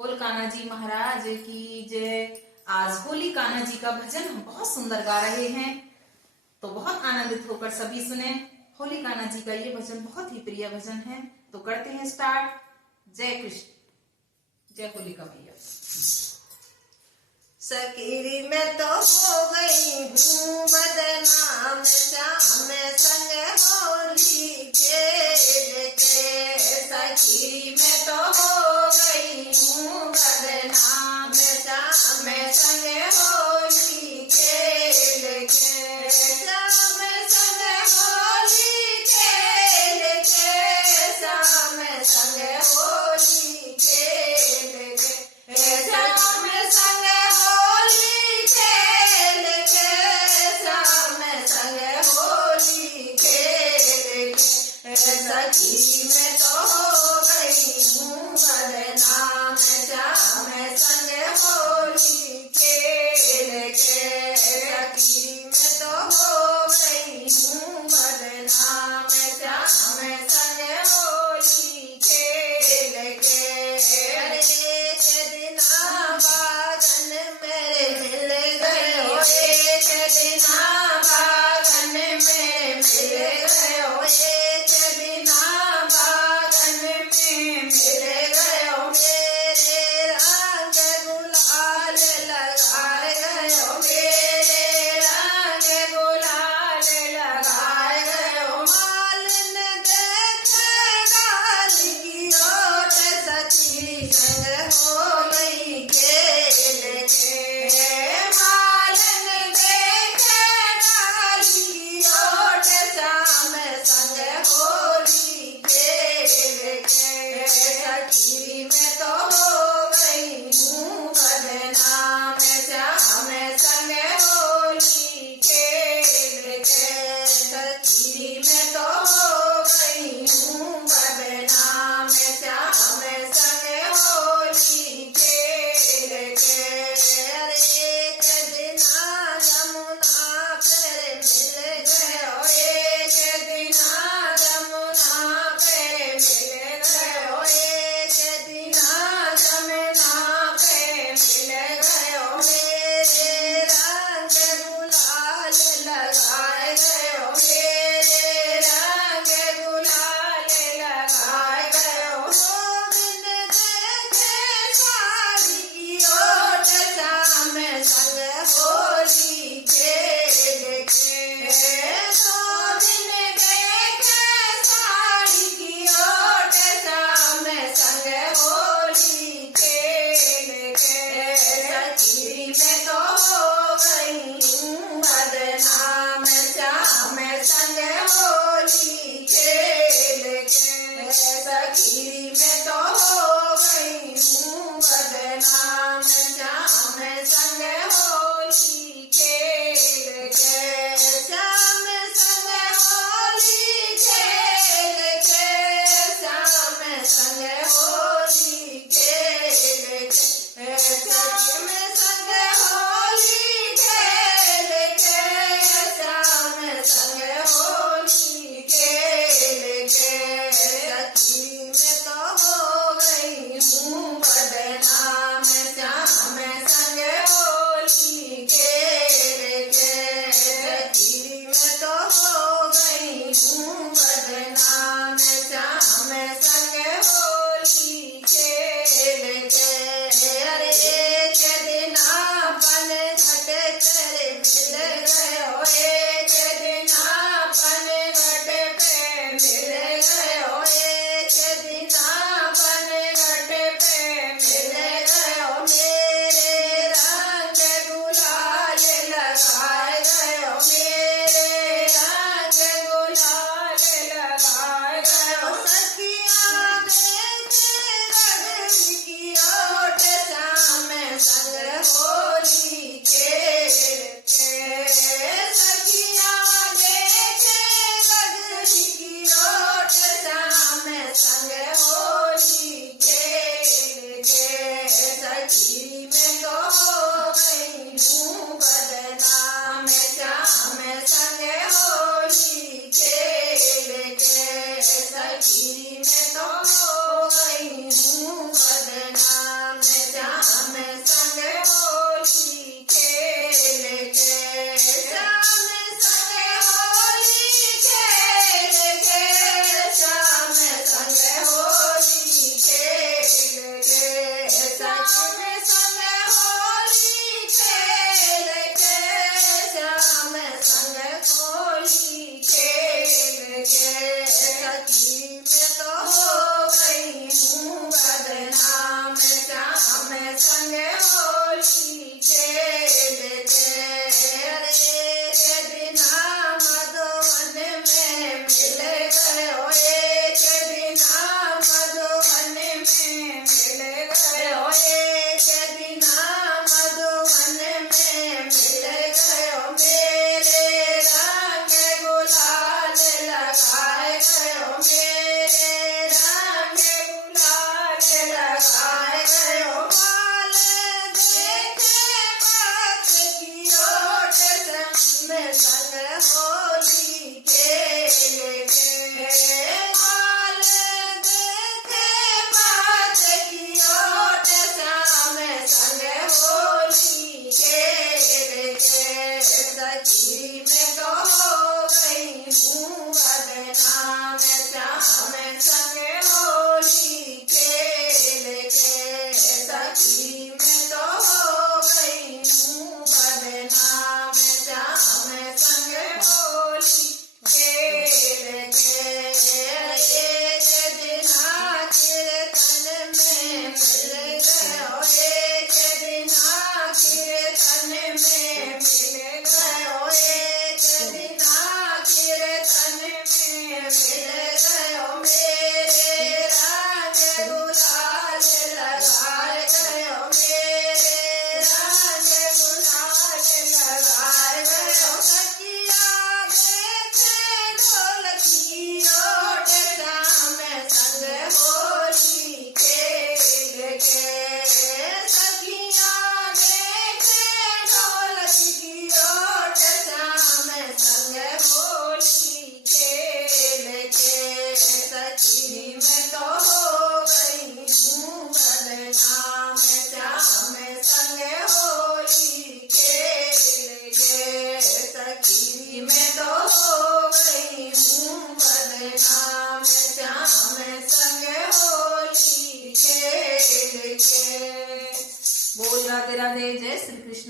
बोल कान्हा जी महाराज की जय। आज होली कान्हा जी का भजन हम बहुत सुंदर गा रहे हैं, तो बहुत आनंदित होकर सभी सुने। होली कान्हा जी का ये भजन बहुत ही प्रिय भजन है, तो करते हैं स्टार्ट। जय कृष्ण, जय होलिका मैया। सकीरी में तो हो गई हूँ बदनाम, श्याम संग होली खेल के। सकीरी में तो हो गई हूँ बदनाम, श्याम संग होली खेल के। श्याम संग होली खेल के, श्याम संग होली खेल के। श्याम संग होली खेल के, श्याम संग होली खेल के। सखी में तो हो गई हूँ बदनाम, श्याम संग होली खेल के। सखी में तो हो गई हूँ बदनाम, श्याम संग होली खेल के। एक दिना बागन मेरे मिल गए, एक दिना बागन मेरे मिल गए, एक दिना बागन में मिल गए। मेरे रंग गुलाल लगाए गए, मेरे रंग गुलाल लगाए गए। मालिन देखे डाल की ओट, सखी संग हो गई खेल के। मालिन देखे डाल की ओट, श्याम संग होली खेल के। सखी में तो हो गई हूँ बदनाम, श्याम संग होली खेल के। सखी में तो हो गई हूँ बदनाम, श्याम संग होली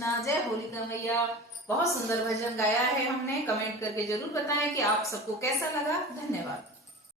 कृष्णा, जय होलिका मैया। बहुत सुंदर भजन गाया है हमने। कमेंट करके जरूर बताएं कि आप सबको कैसा लगा। धन्यवाद।